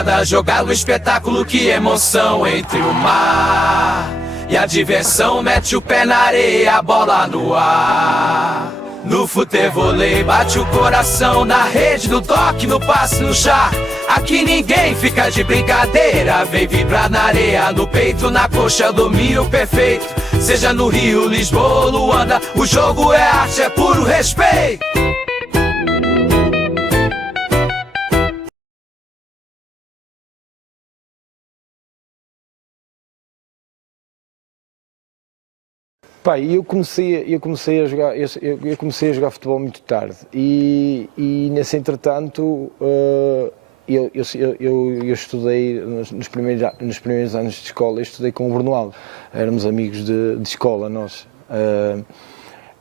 cada jogada um espetáculo, que emoção entre o mar e a diversão. Mete o pé na areia, a bola no ar. No futevôlei bate o coração, na rede, no toque, no passe, no chá. Aqui ninguém fica de brincadeira, vem vibrar na areia, no peito, na coxa, domínio perfeito. Seja no Rio, Lisboa ou Luanda, o jogo é arte, é puro respeito. Pá, eu comecei a jogar futebol muito tarde e nesse entretanto eu estudei nos primeiros anos de escola, eu estudei com o Bruno Alves, éramos amigos de escola nós,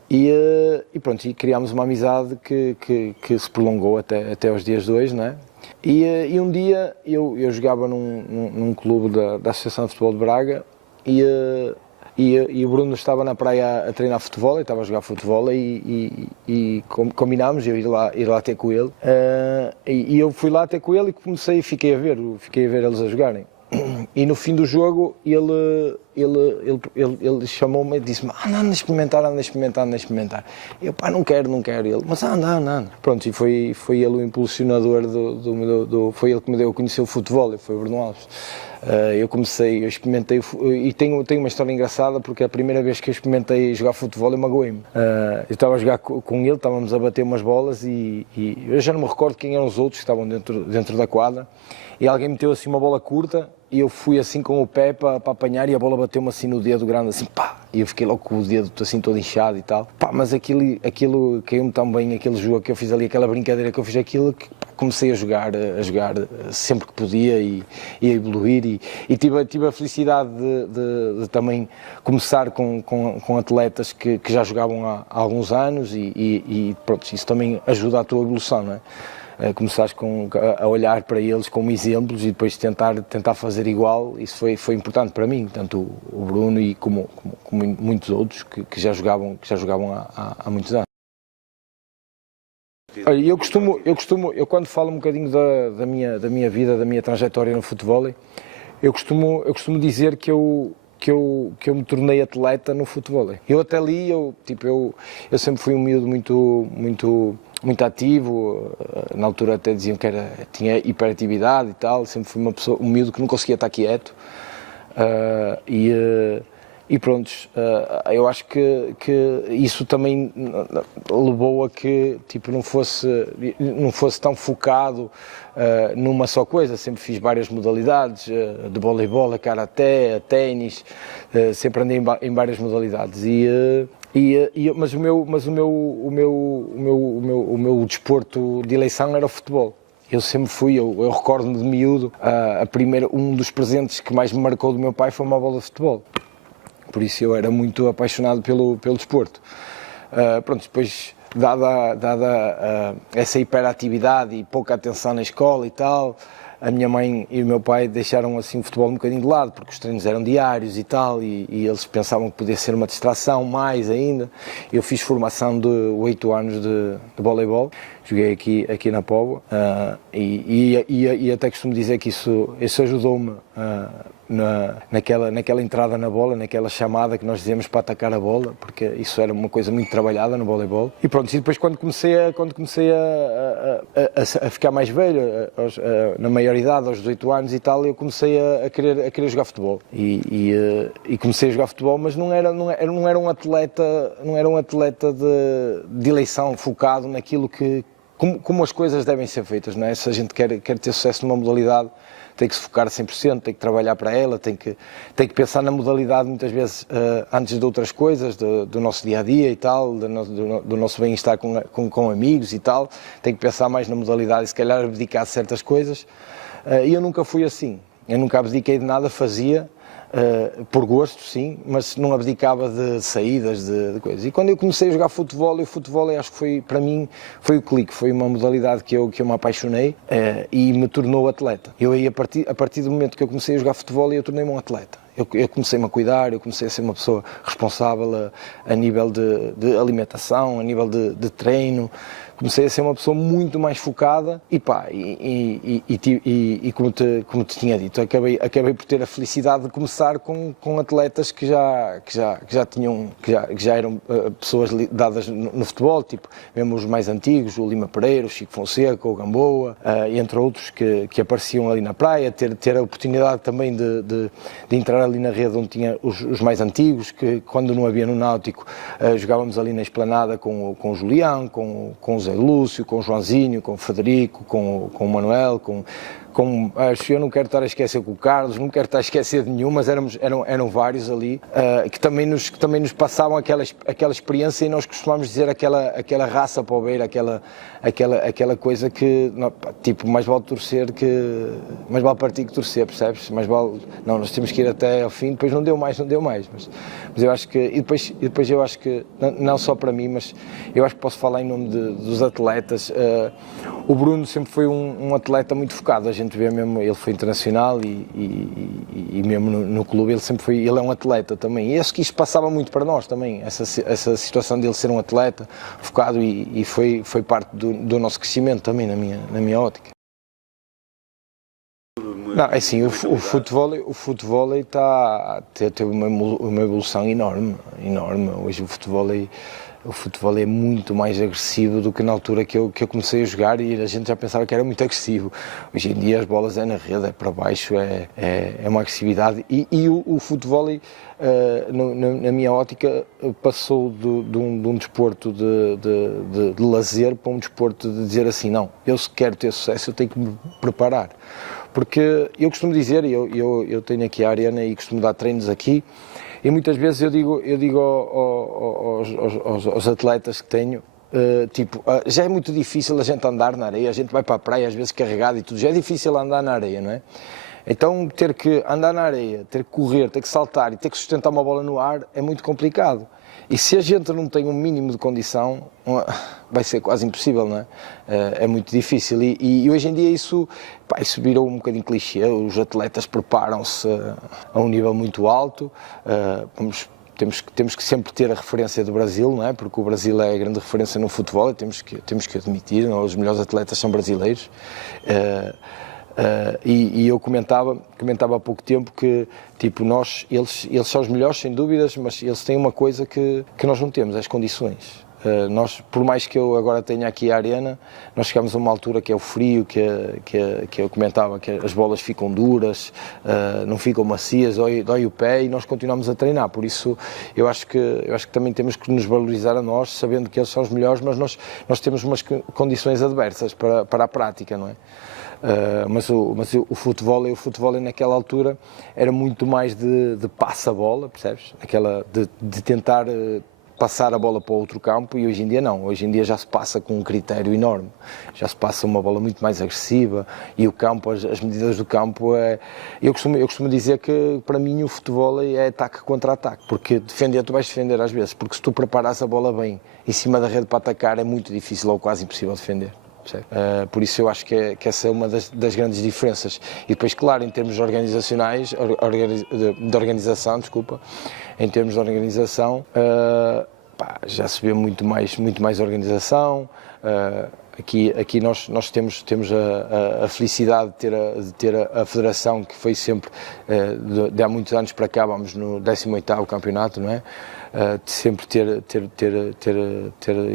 e pronto, e criámos uma amizade que se prolongou até aos dias de hoje, não é? E um dia eu jogava num clube da Associação de Futebol de Braga e o Bruno estava na praia a treinar futebol, eu estava a jogar futebol e combinámos eu ir lá ter com ele. E eu fui lá ter com ele e fiquei a ver eles a jogarem. E no fim do jogo ele chamou-me e disse-me: anda a experimentar. Eu, pá, não quero. Ele, mas anda. Pronto, e foi ele o impulsionador foi ele que me deu a conhecer o futebol, foi o Bruno Alves. Eu experimentei, e tenho uma história engraçada, porque a primeira vez que eu experimentei jogar futebol eu magoei-me. Eu estava a jogar com ele, estávamos a bater umas bolas e eu já não me recordo quem eram os outros que estavam dentro da quadra, e alguém meteu assim uma bola curta e eu fui assim com o pé para apanhar e a bola bateu-me assim no dedo grande, assim pá, e eu fiquei logo com o dedo assim todo inchado e tal. Pá, mas aquilo caiu-me tão bem, aquele jogo que eu fiz ali, aquela brincadeira que eu fiz aquilo, que pá, comecei a jogar sempre que podia e a evoluir e tive a felicidade de também começar com atletas que já jogavam há alguns anos e pronto, isso também ajuda a tua evolução, não é? Começares a olhar para eles como exemplos e depois tentar fazer igual, isso foi importante para mim, tanto o Bruno e como muitos outros que já jogavam há muitos anos. Olha, eu quando falo um bocadinho da minha vida, da minha trajetória no futebol, eu costumo dizer que eu me tornei atleta no futebol. Eu até ali, eu sempre fui um miúdo muito ativo, na altura até diziam que tinha hiperatividade e tal, sempre fui um miúdo que não conseguia estar quieto, e pronto, eu acho que isso também levou a que não fosse tão focado numa só coisa. Sempre fiz várias modalidades, de voleibol, a karaté, a ténis, sempre andei em várias modalidades. Mas o meu desporto de eleição era o futebol. Eu sempre fui, eu recordo-me de miúdo, um dos presentes que mais me marcou do meu pai foi uma bola de futebol. Por isso eu era muito apaixonado pelo desporto. Pronto, depois, dada essa hiperatividade e pouca atenção na escola e tal, a minha mãe e o meu pai deixaram assim o futebol um bocadinho de lado, porque os treinos eram diários e tal, e eles pensavam que podia ser uma distração mais ainda. Eu fiz formação de 8 anos de voleibol, joguei aqui na Póvoa, e até costumo dizer que isso ajudou-me naquela entrada na bola, naquela chamada que nós dizíamos para atacar a bola, porque isso era uma coisa muito trabalhada no voleibol. E pronto, e depois quando comecei a ficar mais velho, na maioridade, aos 18 anos e tal, eu comecei a querer jogar futebol. E comecei a jogar futebol, mas não era um atleta de eleição focado naquilo como as coisas devem ser feitas, não é? Se a gente quer ter sucesso numa modalidade, tem que se focar 100%, tem que trabalhar para ela, tem que pensar na modalidade muitas vezes antes de outras coisas, do nosso dia-a-dia e tal, do nosso bem-estar com amigos e tal, tem que pensar mais na modalidade e se calhar abdicar de certas coisas. E eu nunca fui assim, eu nunca abdiquei de nada, fazia, por gosto, sim, mas não abdicava de saídas, de coisas. E quando eu comecei a jogar futebol, eu acho que para mim foi o clique, foi uma modalidade que eu me apaixonei e me tornou atleta. Eu aí, a partir do momento que eu comecei a jogar futebol, eu tornei-me um atleta. Eu comecei-me a cuidar, eu comecei a ser uma pessoa responsável a nível de alimentação, a nível de treino. comecei a ser uma pessoa muito mais focada e pá, como te tinha dito, acabei por ter a felicidade de começar com atletas que já eram pessoas dadas no futebol, tipo, mesmo os mais antigos, o Lima Pereira, o Chico Fonseca, o Gamboa, entre outros que apareciam ali na praia, ter a oportunidade também de entrar ali na rede onde tinha os mais antigos, que quando não havia no Náutico, jogávamos ali na esplanada com o Julião, com o Zé Lúcio, com o Joãozinho, com o Frederico, com o Manuel, eu não quero estar a esquecer com o Carlos, não quero estar a esquecer de nenhum, mas eram vários ali que também nos passavam aquela experiência e nós costumamos dizer aquela raça para o beira, aquela coisa que, não, tipo, mais vale partir que torcer, percebes? Nós temos que ir até ao fim, depois não deu mais, mas eu acho que, e depois eu acho que, não só para mim, mas eu acho que posso falar em nome dos atletas. O Bruno sempre foi um atleta muito focado, a gente vê mesmo, ele foi internacional e mesmo no clube ele é um atleta também, e acho que isto passava muito para nós também, essa situação dele ser um atleta focado e foi parte do nosso crescimento também na minha ótica. Não, é assim, o futebol teve uma evolução enorme. Hoje o futebol é muito mais agressivo do que na altura que eu comecei a jogar e a gente já pensava que era muito agressivo. Hoje em dia as bolas é na rede, é para baixo, é uma agressividade e o futebol, na minha ótica, passou de um desporto de lazer para um desporto de dizer assim, não, eu se quero ter sucesso eu tenho que me preparar. Porque eu costumo dizer, eu tenho aqui a Arena e costumo dar treinos aqui, e muitas vezes eu digo aos atletas que tenho, já é muito difícil a gente andar na areia, a gente vai para a praia às vezes carregado e tudo, já é difícil andar na areia, não é? Então ter que andar na areia, ter que correr, ter que saltar e ter que sustentar uma bola no ar é muito complicado. E se a gente não tem um mínimo de condição, vai ser quase impossível, não é? É muito difícil e hoje em dia isso virou um bocadinho clichê, os atletas preparam-se a um nível muito alto, temos que sempre ter a referência do Brasil, não é? Porque o Brasil é a grande referência no futebol, temos que admitir, não? Os melhores atletas são brasileiros. E eu comentava há pouco tempo que tipo, eles são os melhores sem dúvidas, mas eles têm uma coisa que nós não temos, as condições. Por mais que eu agora tenha aqui a Arena, nós chegamos a uma altura que é o frio, que eu comentava, que as bolas ficam duras, não ficam macias, dói o pé e nós continuamos a treinar. Por isso eu acho que também temos que nos valorizar a nós, sabendo que eles são os melhores, mas nós temos umas condições adversas para a prática, não é? Mas o futebol naquela altura era muito mais de passa a bola, percebes? De tentar passar a bola para outro campo e hoje em dia não, hoje em dia já se passa com um critério enorme, já se passa uma bola muito mais agressiva e o campo, as medidas do campo, eu costumo dizer que para mim o futebol é ataque contra ataque, porque tu vais defender às vezes, porque se tu preparas a bola bem em cima da rede para atacar é muito difícil ou quase impossível defender. Por isso eu acho que essa é uma das grandes diferenças. E depois, claro, em termos organizacionais, de organização, em termos de organização, já se vê muito mais organização. Aqui nós temos a felicidade de ter a federação que foi sempre, de há muitos anos para cá, vamos no 18º campeonato, não é? De sempre ter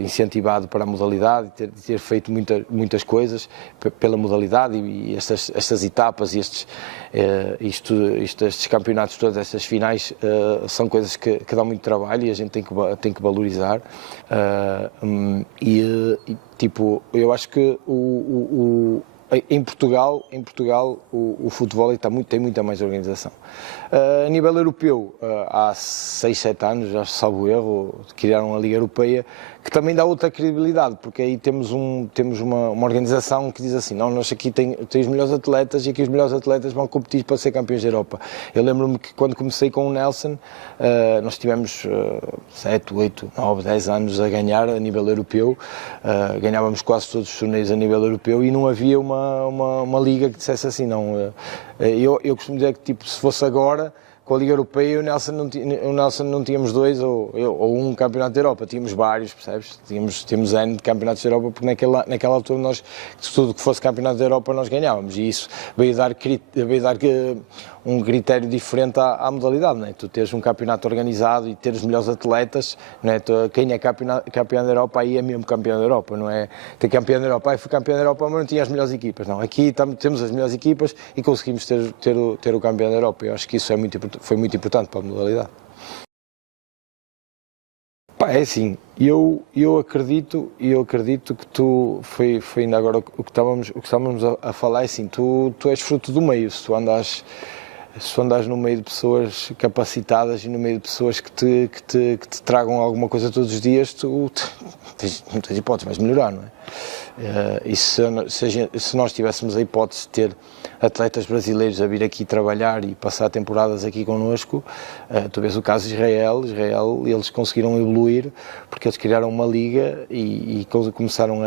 incentivado para a modalidade, ter feito muitas coisas pela modalidade e estas etapas e estes campeonatos todos, estas finais, são coisas que dão muito trabalho e a gente tem que valorizar. Tipo, eu acho que em Portugal o futebol tem muita mais organização. A nível europeu, há 6, 7 anos, já salvo erro, criaram a Liga Europeia, que também dá outra credibilidade, porque aí temos uma organização que diz assim, não, nós aqui tem os melhores atletas e aqui os melhores atletas vão competir para ser campeões da Europa. Eu lembro-me que quando comecei com o Nelson, nós tivemos 7, 8, 9, 10 anos a ganhar a nível europeu, ganhávamos quase todos os torneios a nível europeu e não havia uma liga que dissesse assim, não. Eu costumo dizer que tipo, se fosse agora, com a Liga Europeia, o Nelson não tínhamos 2 ou um campeonato da Europa, tínhamos vários, percebes? Tínhamos N de campeonatos da Europa, porque naquela altura nós, tudo que fosse campeonato da Europa, nós ganhávamos, e isso veio dar um critério diferente à modalidade, não é? Tu teres um campeonato organizado e teres melhores atletas, não é? Quem é campeão da Europa aí é mesmo campeão da Europa, não é? Ter campeão da Europa, aí foi campeão da Europa, mas não tinha as melhores equipas, não. Aqui temos as melhores equipas e conseguimos ter o campeão da Europa. Eu acho que isso foi muito importante para a modalidade. Pá, é assim, eu acredito que foi ainda agora o que estávamos a falar, é assim, tu és fruto do meio, se tu andas no meio de pessoas capacitadas e no meio de pessoas que te tragam alguma coisa todos os dias, tu não tens hipótese, vais melhorar, não é? E se nós tivéssemos a hipótese de ter atletas brasileiros a vir aqui trabalhar e passar temporadas aqui connosco, tu vês o caso de Israel, eles conseguiram evoluir porque eles criaram uma liga e começaram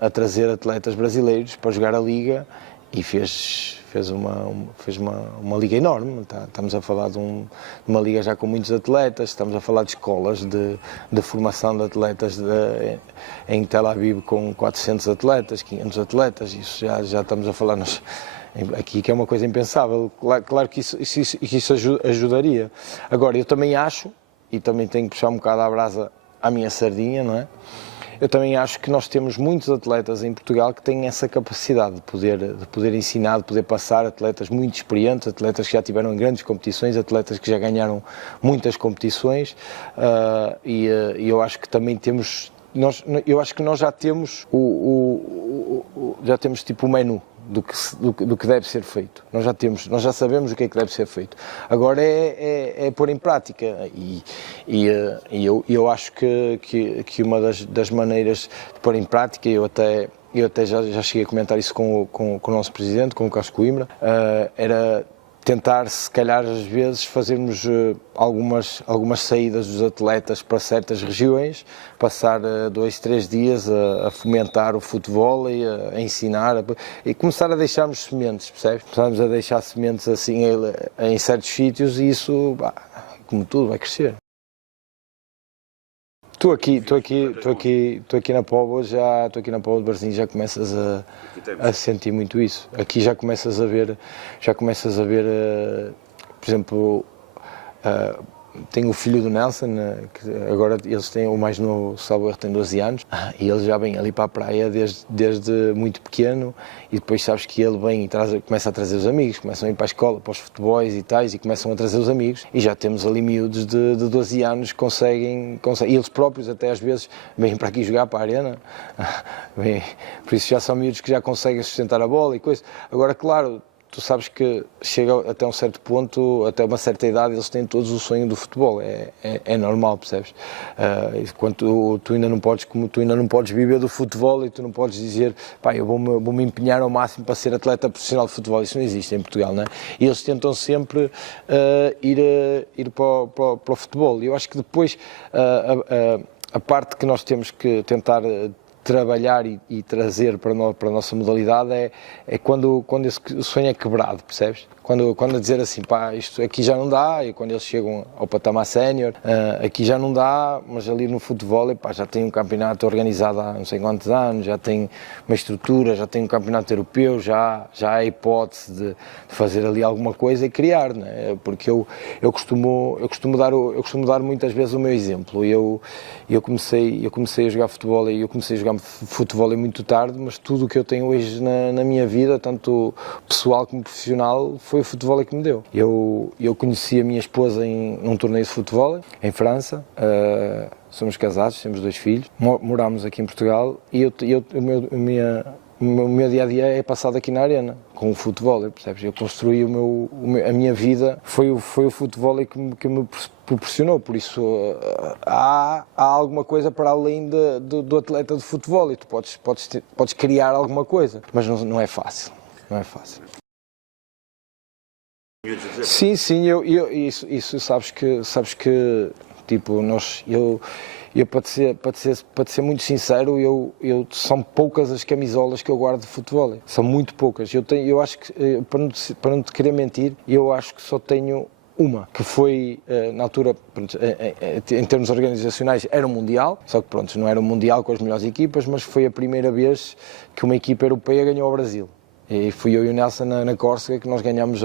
a trazer atletas brasileiros para jogar a liga e fez uma liga enorme. Estamos a falar de uma liga já com muitos atletas, estamos a falar de escolas de formação de atletas em Tel Aviv com 400 atletas, 500 atletas, isso já estamos a falar aqui, que é uma coisa impensável. Claro que isso ajudaria. Agora, eu também acho, e também tenho que puxar um bocado a brasa à minha sardinha, não é? Eu também acho que nós temos muitos atletas em Portugal que têm essa capacidade de poder ensinar, de poder passar, atletas muito experientes, atletas que já tiveram em grandes competições, atletas que já ganharam muitas competições, e eu acho que também temos, eu acho que nós já temos já temos tipo o menu do que deve ser feito. Nós já sabemos o que é que deve ser feito. Agora é pôr em prática e eu acho que uma das maneiras de pôr em prática, eu até já cheguei a comentar isso com o nosso presidente, com o Carlos Coimbra, era tentar, se calhar, às vezes, fazermos algumas saídas dos atletas para certas regiões, passar 2, 3 dias a fomentar o futebol e a ensinar, e começar a deixarmos sementes, percebes? Começarmos a deixar sementes assim em certos sítios e isso, como tudo, vai crescer. Estou aqui na Póvoa de Varzim, já começas a sentir muito isso. Aqui já começas a ver, por exemplo, tenho o filho do Nelson, que agora eles têm, o mais novo, salvo erro, tem 12 anos, e ele já vem ali para a praia desde muito pequeno, e depois sabes que ele vem e começa a trazer os amigos, começam a ir para a escola, para os futebols e tais, e começam a trazer os amigos, e já temos ali miúdos de 12 anos que conseguem, e eles próprios até às vezes vêm para aqui jogar para a arena, por isso já são miúdos que já conseguem sustentar a bola e coisa. Agora, claro, tu sabes que chega até um certo ponto, até uma certa idade, eles têm todos o sonho do futebol, é normal, percebes? Quando tu ainda não podes viver do futebol e tu não podes dizer, pá, eu vou-me empenhar ao máximo para ser atleta profissional de futebol, isso não existe em Portugal, não é? E eles tentam sempre ir para o futebol, e eu acho que depois a parte que nós temos que tentar trabalhar e trazer para a nossa modalidade é quando esse sonho é quebrado, percebes? Quando a dizer assim, pá, isto aqui já não dá, e quando eles chegam ao patamar sénior, aqui já não dá, mas ali no futebol, pá, já tem um campeonato organizado há não sei quantos anos, já tem uma estrutura, já tem um campeonato europeu, já há hipótese de fazer ali alguma coisa e criar, não é? Porque eu costumo dar muitas vezes o meu exemplo. Eu comecei a jogar futebol e eu comecei a jogar futebol muito tarde, mas tudo o que eu tenho hoje na minha vida, tanto pessoal como profissional, foi o futebol que me deu. Eu conheci a minha esposa num torneio de futebol em França, somos casados, temos 2 filhos, morámos aqui em Portugal e o meu dia-a-dia é passado aqui na arena, com o futebol, percebes? Eu construí a minha vida, foi o futebol que me proporcionou, por isso há alguma coisa para além do atleta de futebol e tu podes criar alguma coisa, mas não é fácil, não é fácil. Sim, isso sabes que tipo, eu para te ser muito sincero, são poucas as camisolas que eu guardo de futebol, são muito poucas. Eu acho que, para não te querer mentir, eu acho que só tenho uma, que foi, na altura, pronto, em termos organizacionais, era um Mundial, só que pronto, não era um Mundial com as melhores equipas, mas foi a primeira vez que uma equipa europeia ganhou ao Brasil. E fui eu e o Nelson na Córcega que nós ganhamos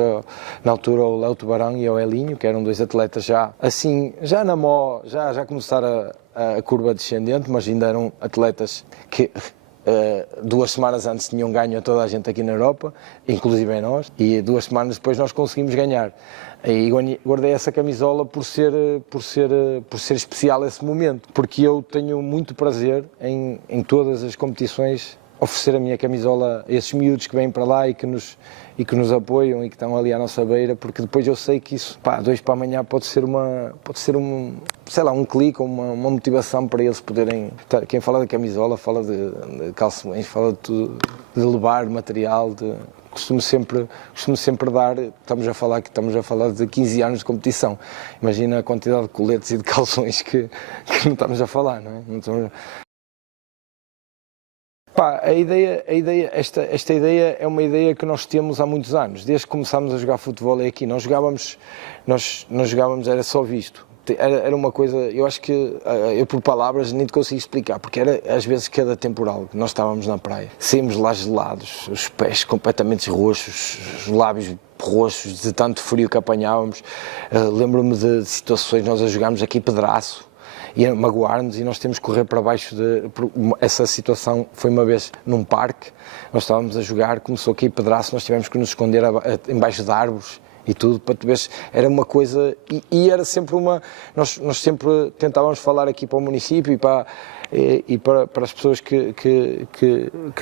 na altura o Léo Tubarão e o Elinho, que eram dois atletas já assim, já na mó, já começaram a curva descendente, mas ainda eram atletas que 2 semanas antes tinham ganho a toda a gente aqui na Europa, inclusive nós, e 2 semanas depois nós conseguimos ganhar. E guardei essa camisola por ser especial esse momento, porque eu tenho muito prazer em todas as competições oferecer a minha camisola a esses miúdos que vêm para lá e que nos apoiam e que estão ali à nossa beira, porque depois eu sei que isso, 2 para amanhã pode ser sei lá, um clique ou uma motivação para eles poderem. Quem fala de camisola fala de calções, fala de tudo, de levar material, costumo sempre dar, estamos a falar de 15 anos de competição. Imagina a quantidade de coletes e de calções que não estamos a falar, não é? Não estamos... Esta ideia é uma ideia que nós temos há muitos anos, desde que começámos a jogar futebol é aqui. Nós jogávamos, era só visto. Era uma coisa, eu acho que, eu por palavras nem te consigo explicar, porque era às vezes cada temporal que nós estávamos na praia, saímos lá gelados, os pés completamente roxos, os lábios roxos de tanto frio que apanhávamos. Lembro-me de situações, nós a jogámos aqui pedraço, e a magoar-nos e nós temos que correr para baixo essa situação foi uma vez num parque, nós estávamos a jogar, começou a cair pedraço, nós tivemos que nos esconder embaixo de árvores e tudo, para tu veres, era uma coisa, e era sempre nós sempre tentávamos falar aqui para o município e para as pessoas que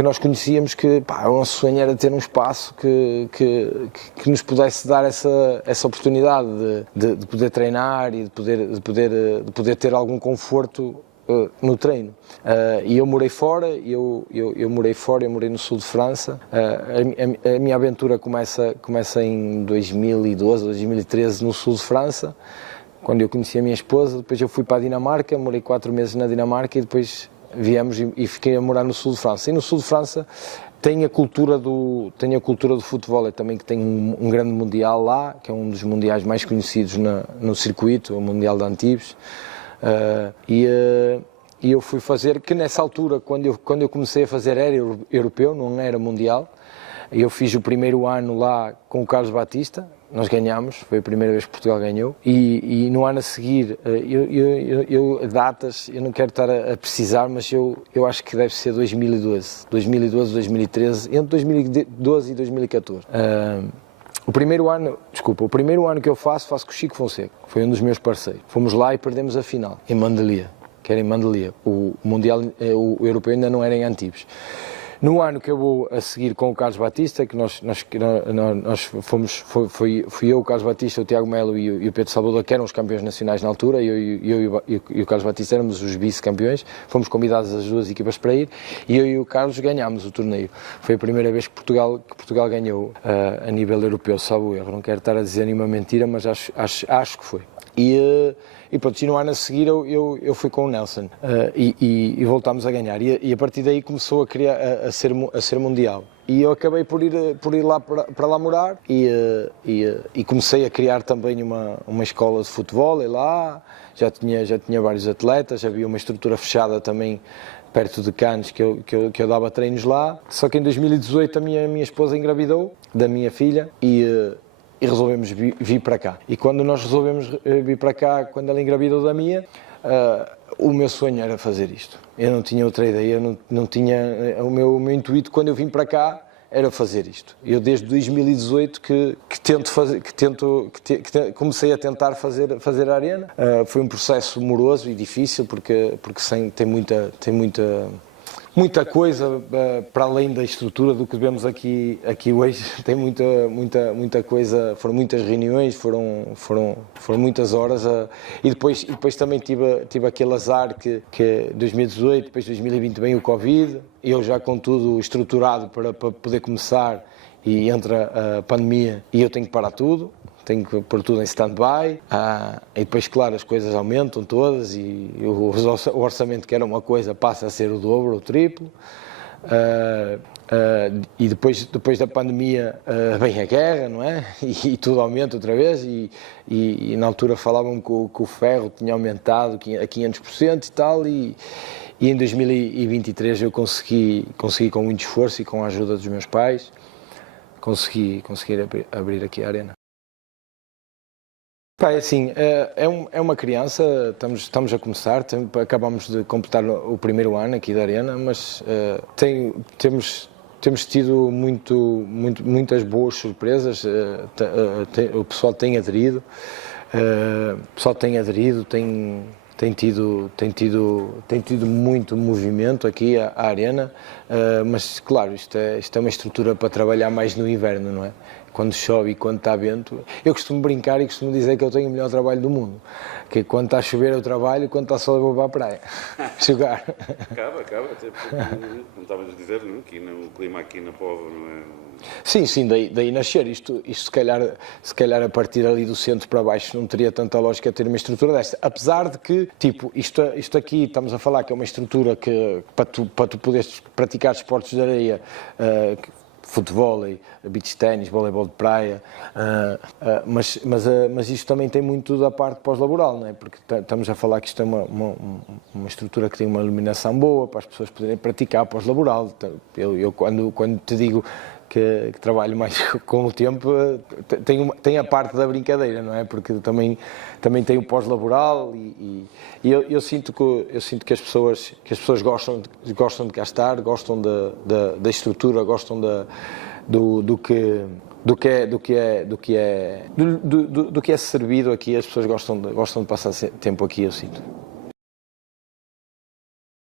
nós conhecíamos que o nosso sonho era ter um espaço que nos pudesse dar essa oportunidade de poder treinar e de poder ter algum conforto no treino. E eu morei fora, eu morei no sul de França. A minha aventura começa em 2012, 2013 no sul de França, quando eu conheci a minha esposa. Depois eu fui para a Dinamarca, morei 4 meses na Dinamarca e depois viemos e fiquei a morar no sul de França. E no sul de França tem a cultura do futebol, também que tem um grande mundial lá, que é um dos mundiais mais conhecidos no circuito, o Mundial de Antibes. E eu fui fazer, que nessa altura, quando eu comecei a fazer, era europeu, não era mundial. Eu fiz o primeiro ano lá com o Carlos Batista, nós ganhámos, foi a primeira vez que Portugal ganhou, e no ano a seguir, datas, eu não quero estar a precisar, mas eu acho que deve ser 2012, 2013, entre 2012 e 2014. O primeiro ano que eu faço com o Chico Fonseca, foi um dos meus parceiros. Fomos lá e perdemos a final, em Mandelia, que era em Mandelia. O Mundial, o europeu ainda não era em Antibes. No ano que eu vou a seguir com o Carlos Batista, que nós fomos, fui eu, o Carlos Batista, o Tiago Melo e o Pedro Salvador, que eram os campeões nacionais na altura, eu e o Carlos Batista éramos os vice-campeões, fomos convidados as 2 equipas para ir, e eu e o Carlos ganhámos o torneio. Foi a primeira vez que Portugal ganhou a nível europeu, salvo erro. Não quero estar a dizer nenhuma mentira, mas acho que foi. E pronto, e no ano a seguir eu fui com o Nelson e voltámos a ganhar. E a partir daí começou a ser mundial. E eu acabei por ir lá para lá morar e comecei a criar também uma escola de futebol lá. Já tinha vários atletas, havia uma estrutura fechada também perto de Cannes que eu dava treinos lá. Só que em 2018 a minha esposa engravidou da minha filha e resolvemos vir para cá. E quando nós resolvemos vir para cá, quando ela engravidou da minha, o meu sonho era fazer isto. Eu não tinha outra ideia, não tinha, o meu intuito quando eu vim para cá era fazer isto. Eu desde 2018 que comecei a tentar fazer a Arena. Foi um processo moroso e difícil porque tem muita coisa para além da estrutura do que vemos aqui hoje. Tem muita coisa, foram muitas reuniões, foram muitas horas e depois também tive aquele azar que 2018, depois 2020 vem o Covid, eu já com tudo estruturado para poder começar e entra a pandemia e eu tenho que parar tudo. Tenho que pôr tudo em stand-by e depois, claro, as coisas aumentam todas e o orçamento que era uma coisa passa a ser o dobro, o triplo. e depois da pandemia vem a guerra, não é? E tudo aumenta outra vez, e na altura falavam que o ferro tinha aumentado a 500% e tal, e em 2023 eu consegui com muito esforço e com a ajuda dos meus pais, conseguir abrir aqui a arena. É assim, é uma criança, estamos a começar, acabamos de completar o primeiro ano aqui da arena, mas temos tido muitas boas surpresas, o pessoal tem aderido, tem tido muito movimento aqui à arena, mas claro, isto é uma estrutura para trabalhar mais no inverno, não é? Quando chove e quando está vento. Eu costumo brincar e costumo dizer que eu tenho o melhor trabalho do mundo, que quando está a chover eu trabalho, quando está sol eu vou para a praia jogar. Acaba, até porque, não estavas a dizer, não, que o clima aqui na Póvoa não é... Sim, daí nascer, isto se calhar a partir ali do centro para baixo não teria tanta lógica ter uma estrutura desta, apesar de que, tipo, isto aqui, estamos a falar que é uma estrutura que, para tu poderes praticar esportes de areia, futebol, beach ténis, voleibol de praia, mas isto também tem muito da parte pós-laboral, não é? Porque estamos a falar que isto é uma estrutura que tem uma iluminação boa para as pessoas poderem praticar pós-laboral. Eu quando te digo que trabalho mais com o tempo, tem a parte da brincadeira, não é? Porque também tem o pós-laboral e eu sinto que as pessoas gostam de cá estar, gostam da estrutura, gostam do que é servido aqui. As pessoas gostam de passar tempo aqui, eu sinto.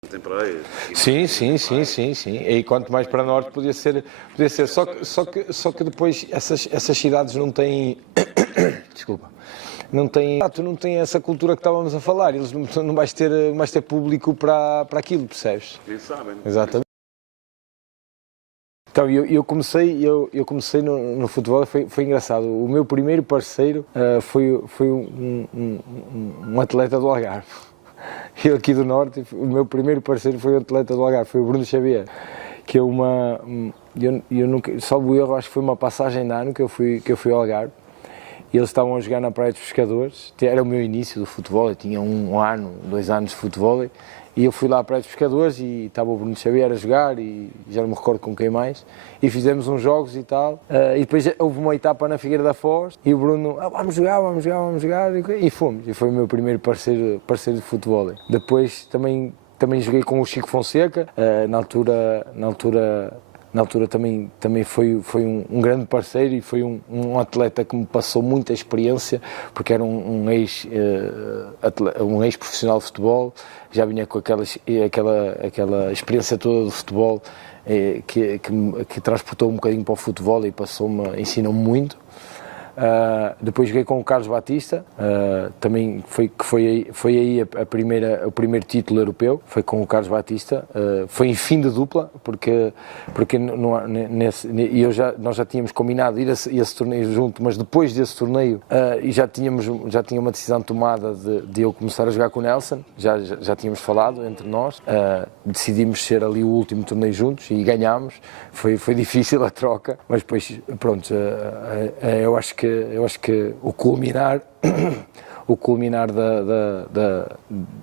Tem praias? Sim. E quanto mais para norte podia ser. Só que depois essas cidades não têm. Desculpa. Não têm essa cultura que estávamos a falar. Eles não vais ter público para aquilo, percebes? Nem sabem. Exatamente. Então, eu comecei no futebol, foi engraçado. O meu primeiro parceiro foi um atleta do Algarve. Eu aqui do Norte, o meu primeiro parceiro foi um atleta do Algarve, foi o Bruno Xavier, que é eu nunca, salvo erro, acho que foi uma passagem de ano que eu fui ao Algarve, e eles estavam a jogar na Praia dos Pescadores, era o meu início do futebol, eu tinha 2 anos de futebol, e eu fui lá à Praia dos Pescadores e estava o Bruno Xavier a jogar, e já não me recordo com quem mais, e fizemos uns jogos e tal, e depois houve uma etapa na Figueira da Foz, e o Bruno, vamos jogar, e fomos, e foi o meu primeiro parceiro de futebol. Depois também joguei com o Chico Fonseca, na altura também foi um grande parceiro e foi um atleta que me passou muita experiência, porque era um ex-profissional de futebol, já vinha com aquela experiência toda do futebol, que transportou um bocadinho para o futebol e ensinou-me muito. Depois joguei com o Carlos Batista, também foi aí o primeiro título europeu, foi com o Carlos Batista, foi em fim de dupla, porque nós já tínhamos combinado ir a esse torneio junto, mas depois desse torneio e já tinha uma decisão tomada de eu começar a jogar com o Nelson, já tínhamos falado entre nós, decidimos ser ali o último torneio juntos e ganhámos. Foi difícil a troca, mas depois, pronto, eu acho que o culminar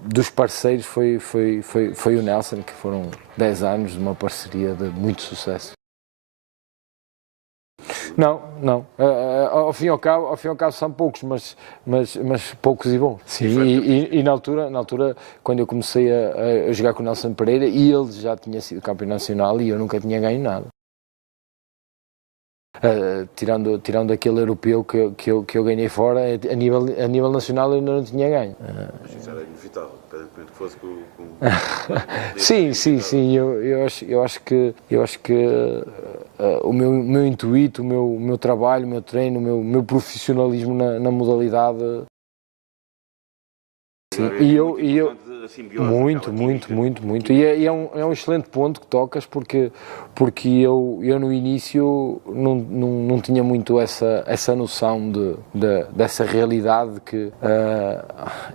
dos parceiros foi o Nelson, que foram 10 anos de uma parceria de muito sucesso. Não. Ao fim e ao cabo são poucos, mas poucos e bons. Sim, e na altura, quando eu comecei a jogar com o Nelson Pereira, e ele já tinha sido campeão nacional e eu nunca tinha ganho nada. Tirando aquele europeu que eu ganhei fora, a nível nacional eu ainda não tinha ganho. Mas isso era inevitável, independentemente que fosse com... Sim, eu acho que o meu intuito, o meu trabalho, o meu treino, o meu profissionalismo na modalidade... Sim, e eu da simbiose. Muito. E é um excelente ponto que tocas, porque eu no início não tinha muito essa noção dessa realidade que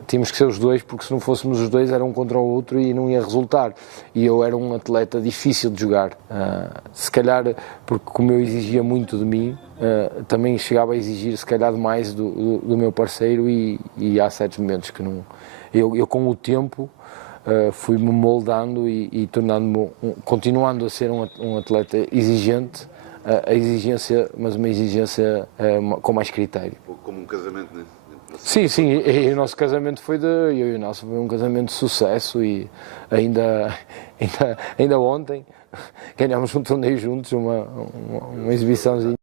tínhamos que ser os dois, porque se não fôssemos os dois era um contra o outro e não ia resultar. E eu era um atleta difícil de jogar. Se calhar, porque como eu exigia muito de mim, também chegava a exigir se calhar demais do meu parceiro e há certos momentos que não... Eu com o tempo fui-me moldando e tornando-me, continuando a ser um atleta exigente, mas uma exigência com mais critério. Como um casamento, não é? Sim, e o nosso casamento foi um casamento de sucesso e ainda ontem ganhámos um torneio juntos, uma exibiçãozinha.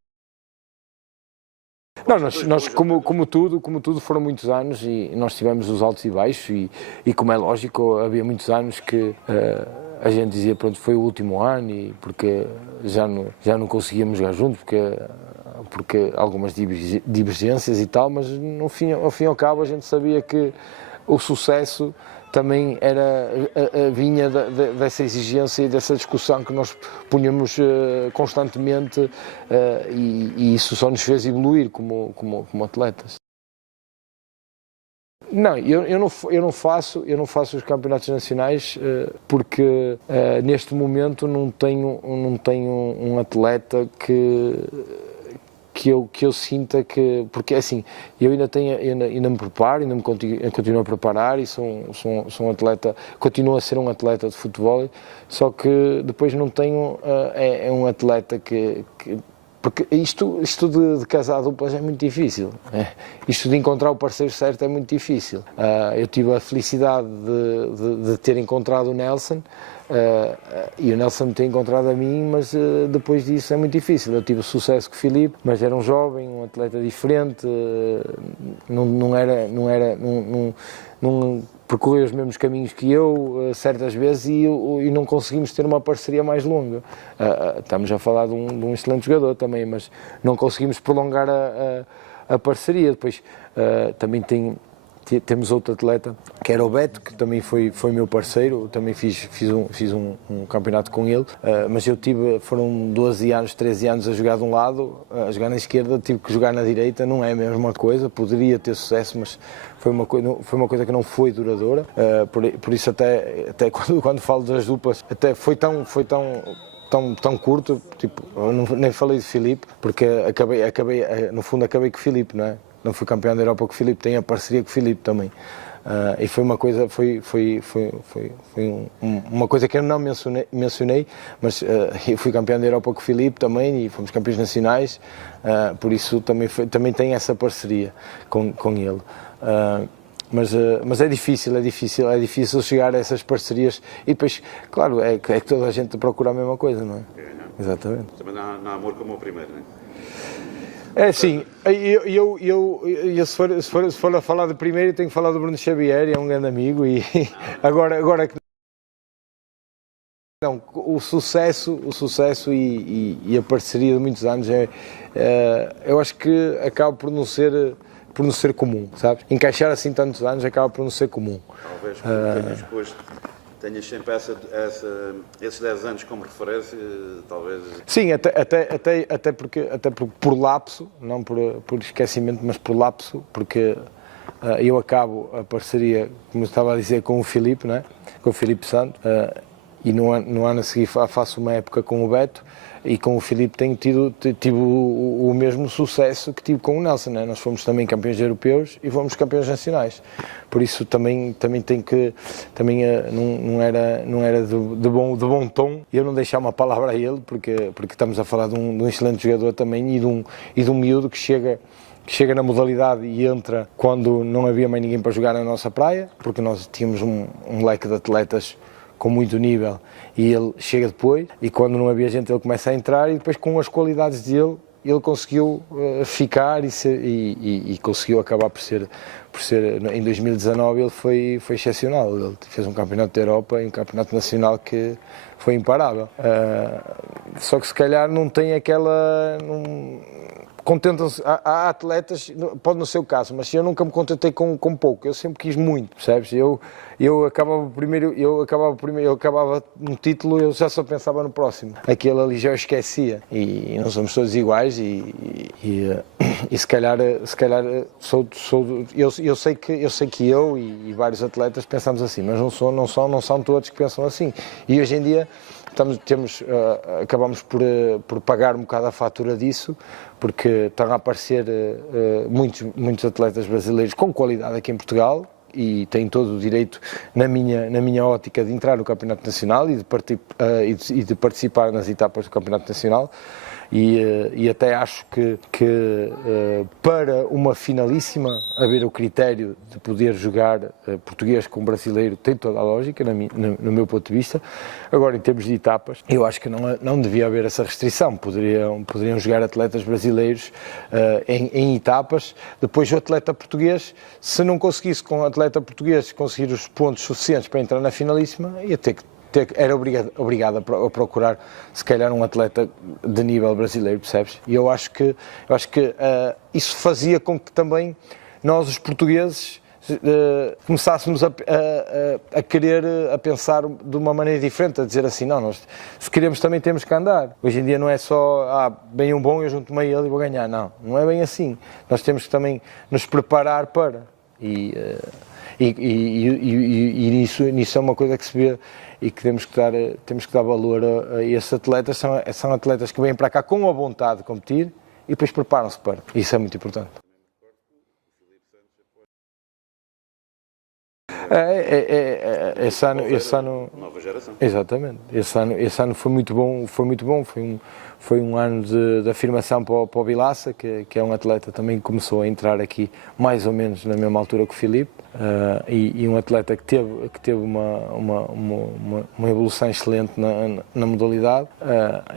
Não, nós como tudo foram muitos anos e nós tivemos os altos e baixos e como é lógico, havia muitos anos que a gente dizia, pronto, foi o último ano e porque já não conseguíamos jogar juntos, porque algumas divergências e tal, mas ao fim e ao cabo a gente sabia que o sucesso também vinha dessa exigência e dessa discussão que nós punhamos constantemente e isso só nos fez evoluir como atletas. Não, eu não faço os campeonatos nacionais porque neste momento não tenho um atleta que eu sinta que... Porque assim, eu ainda me preparo, continuo a preparar e sou um atleta, continuo a ser um atleta de futebol, só que depois não tenho... É um atleta que porque isto de casar duplas é muito difícil, isto de encontrar o parceiro certo é muito difícil. Eu tive a felicidade de ter encontrado o Nelson, e o Nelson me tem encontrado a mim, mas depois disso é muito difícil. Eu tive sucesso com o Filipe, mas era um jovem, um atleta diferente, não percorreu os mesmos caminhos que eu, certas vezes, e não conseguimos ter uma parceria mais longa. Estamos a falar de um excelente jogador também, mas não conseguimos prolongar a parceria. Depois também temos outro atleta, que era o Beto, que também foi meu parceiro, também fiz um campeonato com ele, mas foram 12 anos, 13 anos a jogar de um lado, a jogar na esquerda, tive que jogar na direita, não é a mesma coisa, poderia ter sucesso, mas foi uma coisa que não foi duradoura, por isso até quando falo das duplas, até foi tão curto, tipo, eu nem falei de Filipe, porque no fundo acabei com o Filipe, não é? Não fui campeão da Europa com o Filipe, tenho a parceria com o Filipe também. E foi uma coisa, uma coisa que eu não mencionei, mas eu fui campeão da Europa com o Filipe também e fomos campeões nacionais, por isso também tenho essa parceria com ele. Mas é difícil chegar a essas parcerias e depois, claro, é que toda a gente procura a mesma coisa, não é? Exatamente. Também não há amor como o primeiro, não é? É sim, se for a falar de primeiro, tenho que falar do Bruno Xavier, é um grande amigo e agora que não, o sucesso e a parceria de muitos anos eu acho que acaba por não ser comum, sabe? Encaixar assim tantos anos acaba por não ser comum. Talvez tenhas sempre esses 10 anos como referência, talvez... Sim, até porque por lapso, não por esquecimento, mas por lapso, porque eu acabo a parceria, como eu estava a dizer, com o Filipe, não é? Com o Filipe Santos, e no ano a seguir faço uma época com o Beto, e com o Filipe tive o mesmo sucesso que tive com o Nelson, né? Nós fomos também campeões europeus e fomos campeões nacionais, por isso também tem que não era de bom tom eu não deixar uma palavra a ele, porque estamos a falar de um excelente jogador também e de um miúdo que chega na modalidade e entra quando não havia mais ninguém para jogar na nossa praia, porque nós tínhamos um leque de atletas com muito nível e ele chega depois e quando não havia gente ele começa a entrar e depois com as qualidades dele ele conseguiu ficar e conseguiu acabar por ser em 2019 ele foi excepcional, ele fez um campeonato da Europa e um campeonato nacional que foi imparável, só que se calhar não tem contentam-se, há atletas, pode não ser o caso, mas eu nunca me contentei com pouco, eu sempre quis muito, percebes? Eu acabava um título, eu já só pensava no próximo. Aquele ali já eu esquecia. E não somos todos iguais e se calhar eu sei que eu e vários atletas pensamos assim, mas não são todos que pensam assim. E hoje em dia acabamos por pagar um bocado a fatura disso, porque estão a aparecer muitos atletas brasileiros com qualidade aqui em Portugal, e têm todo o direito, na minha ótica, de entrar no Campeonato Nacional e de participar nas etapas do Campeonato Nacional. E até acho que para uma finalíssima haver o critério de poder jogar português com brasileiro tem toda a lógica, no meu ponto de vista. Agora, em termos de etapas, eu acho que não devia haver essa restrição. Poderiam jogar atletas brasileiros em etapas. Depois o atleta português, se não conseguisse com o atleta português conseguir os pontos suficientes para entrar na finalíssima, ia ter que era obrigado a procurar, se calhar, um atleta de nível brasileiro, percebes? E eu acho que isso fazia com que também nós, os portugueses, começássemos a pensar de uma maneira diferente, a dizer assim, não, nós se queremos também temos que andar. Hoje em dia não é só, bem um bom, eu junto-me a ele e vou ganhar, não é bem assim. Nós temos que também nos preparar para, e nisso é uma coisa que se vê e que temos que dar valor a esses atletas. São atletas que vêm para cá com a vontade de competir e depois preparam-se para. Isso é muito importante. Esse ano. Nova geração. Exatamente. Esse ano foi muito bom. Foi um ano de afirmação para o Vilaça, que é um atleta também que começou a entrar aqui mais ou menos na mesma altura que o Filipe, e um atleta que teve uma evolução excelente na modalidade,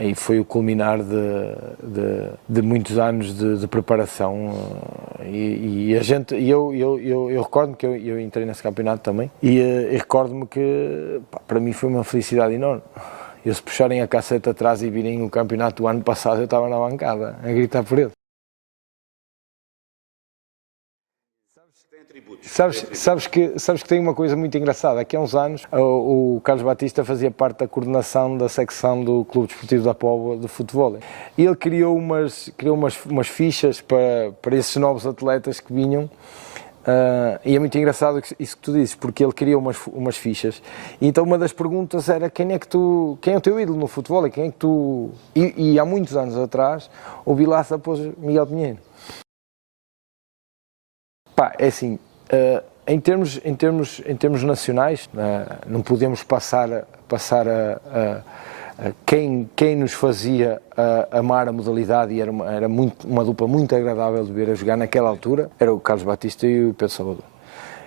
e foi o culminar de muitos anos de preparação. Eu recordo-me que eu entrei nesse campeonato também, e recordo-me que para mim foi uma felicidade enorme. Se puxarem a cassete atrás e virem o campeonato do ano passado, eu estava na bancada a gritar por ele. Sabes que tem uma coisa muito engraçada. Aqui há uns anos o Carlos Batista fazia parte da coordenação da secção do Clube Desportivo da Póvoa de futebol. E ele criou umas fichas para esses novos atletas que vinham. E é muito engraçado isso que tu dizes, porque ele criou umas fichas. E então uma das perguntas era quem é o teu ídolo no futebol? E há muitos anos atrás o Vilaça pôs Miguel Pinheiro. É assim, em termos nacionais, não podemos passar quem nos fazia amar a modalidade, e era uma dupla muito agradável de ver a jogar naquela altura, era o Carlos Batista e o Pedro Salvador.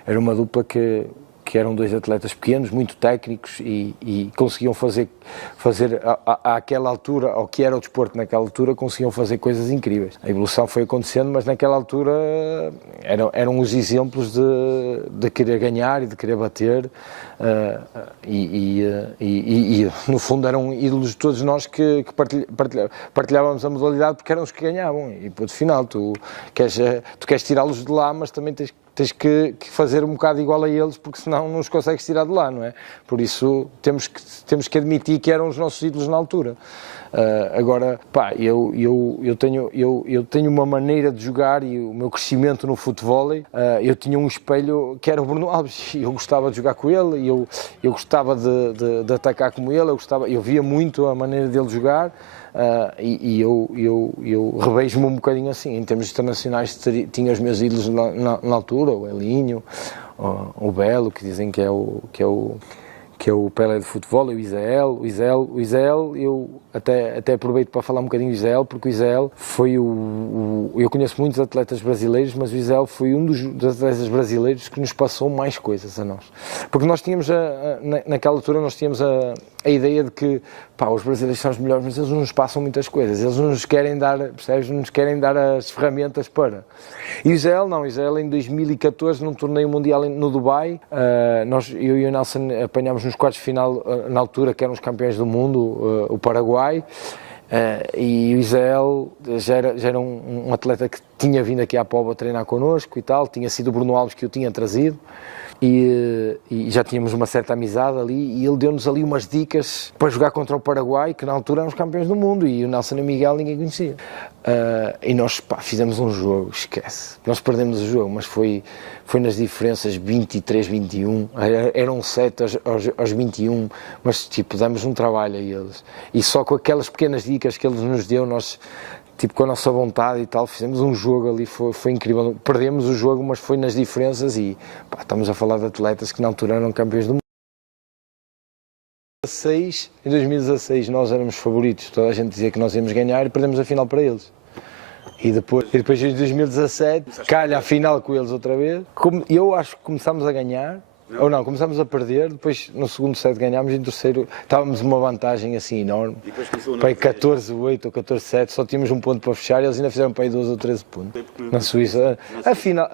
Era uma dupla que eram dois atletas pequenos, muito técnicos, e conseguiam fazer àquela altura, ao que era o desporto naquela altura, conseguiam fazer coisas incríveis. A evolução foi acontecendo, mas naquela altura eram os exemplos de querer ganhar e de querer bater, e no fundo eram ídolos de todos nós que partilhávamos a modalidade, porque eram os que ganhavam. E ponto final, tu queres tirá-los de lá, mas também tens que fazer um bocado igual a eles, porque senão não os consegues tirar de lá, não é? Por isso temos que admitir que eram os nossos ídolos na altura. Agora, eu tenho uma maneira de jogar, e o meu crescimento no futebol, eu tinha um espelho que era o Bruno Alves, e eu gostava de jogar com ele, e eu gostava de atacar como ele, eu via muito a maneira dele jogar. Eu revejo-me um bocadinho assim. Em termos internacionais, tinha os meus ídolos na altura, o Elinho, o Belo, que dizem que é o Pelé de futebol, o Isael. O Isael, eu até aproveito para falar um bocadinho do Isael, porque o Isael foi eu conheço muitos atletas brasileiros, mas o Isael foi um dos atletas brasileiros que nos passou mais coisas a nós. Porque nós tínhamos, naquela altura, a ideia de que os brasileiros são os melhores, mas eles não nos passam muitas coisas, eles não nos querem dar, percebes? Não nos querem dar as ferramentas para. E o Isael não, o Isael em 2014, num torneio mundial no Dubai, eu e o Nelson apanhámos nos quartos de final, na altura, que eram os campeões do mundo, o Paraguai, E o Israel já era um atleta que tinha vindo aqui à Póvoa treinar connosco e tal, tinha sido o Bruno Alves que o tinha trazido. E já tínhamos uma certa amizade ali, e ele deu-nos ali umas dicas para jogar contra o Paraguai, que na altura eram os campeões do mundo, e o Nelson e o Miguel ninguém conhecia. E nós fizemos um jogo, esquece, nós perdemos o jogo, mas foi nas diferenças 23-21, eram 7 aos 21, mas tipo, demos um trabalho a eles. E só com aquelas pequenas dicas que eles nos deu, nós, tipo, com a nossa vontade e tal, fizemos um jogo ali, foi incrível. Perdemos o jogo, mas foi nas diferenças e estamos a falar de atletas que na altura eram campeões do mundo. Em 2016 nós éramos favoritos, toda a gente dizia que nós íamos ganhar e perdemos a final para eles. E depois em 2017, calha a final com eles outra vez. Eu acho que começámos a ganhar. Ou não, começámos a perder, depois no segundo set ganhámos e no terceiro estávamos uma vantagem assim enorme. E depois para aí 14-8 ou 14-7, só tínhamos um ponto para fechar e eles ainda fizeram para aí 12 ou 13 pontos. Na Suíça, afinal,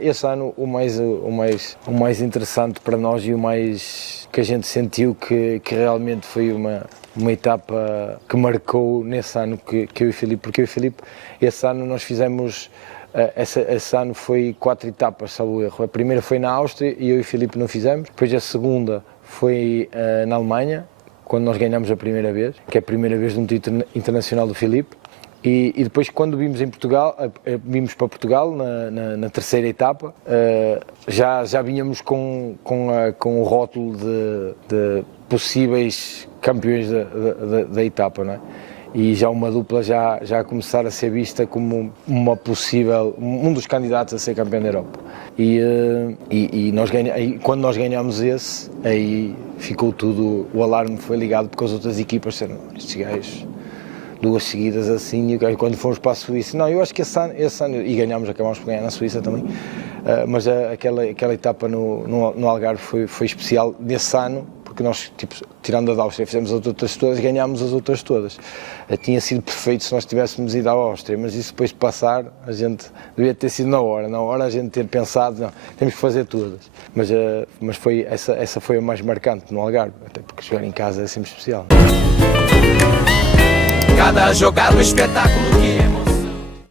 esse ano o mais interessante para nós e o mais que a gente sentiu que realmente foi uma etapa que marcou nesse ano que eu e o Filipe, porque eu e o Filipe, esse ano nós fizemos... Esse ano foi 4 etapas, salvo erro. A primeira foi na Áustria e eu e o Filipe não fizemos. Depois a segunda foi na Alemanha, quando nós ganhamos a primeira vez, que é a primeira vez de um título internacional do Filipe. E depois, quando vimos em Portugal, vimos para Portugal na terceira etapa, já vínhamos com o rótulo de possíveis campeões da etapa, não é? E já uma dupla já a começar a ser vista como um dos candidatos a ser campeão da Europa. E quando nós ganhámos esse, aí ficou tudo, o alarme foi ligado porque as outras equipas disseram, estes gajos, 2 seguidas assim, e quando fomos para a Suíça, não, eu acho que esse ano e acabámos por ganhar na Suíça também, mas aquela etapa no Algarve foi especial nesse ano, porque nós, tipo, tirando a da Áustria, fizemos as outras todas, ganhámos as outras todas. Tinha sido perfeito se nós tivéssemos ido à Áustria, mas isso depois de passar, a gente devia ter sido na hora a gente ter pensado, não, temos que fazer todas. Mas foi, essa foi a mais marcante no Algarve, até porque jogar em casa é sempre especial. Cada jogada um espetáculo que